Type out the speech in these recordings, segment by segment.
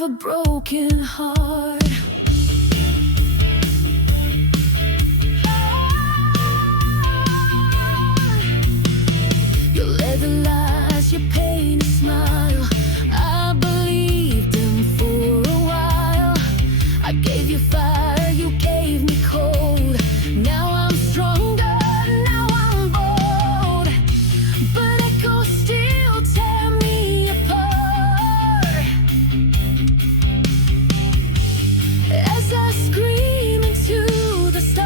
of a broken heart. You led the lies, you paint a smile. I believed them for a while. I gave you fire, you gave me cold. Now I'm stronger, now I'm bold. But echoes still tear me apart as I scream into the stars.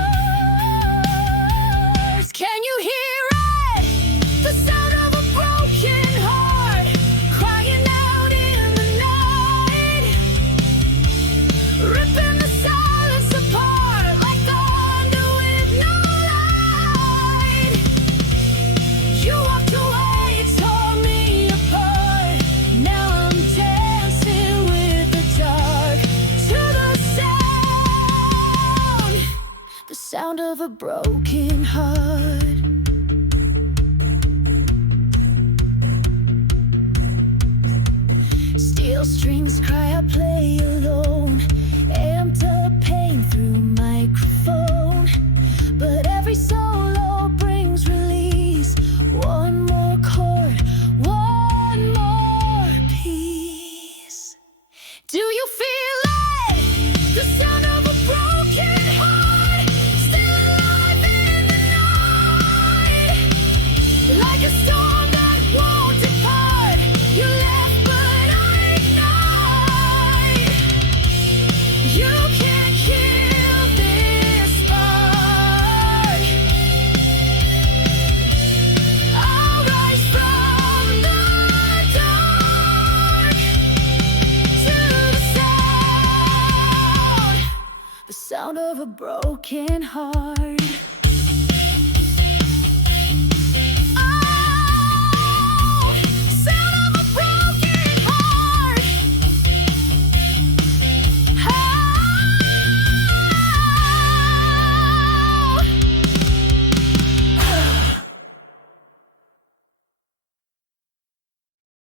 Can you hear it? The sound of a broken heart crying out in the night, ripping the silence apart like thunder with no light. You walked away, tore me apart. Now I'm dancing with the dark to the sound of a broken heart. Steel strings cry, I play alone. Amped up pain through microphone. But every solo brings release. One more chord, one more piece. Do you feel it? The sound of a broken heart, still alive in the night. Like a storm that won't depart. You left but I ignite. You can't kill this spark. I'll rise from the dark to the sound of a broken heart.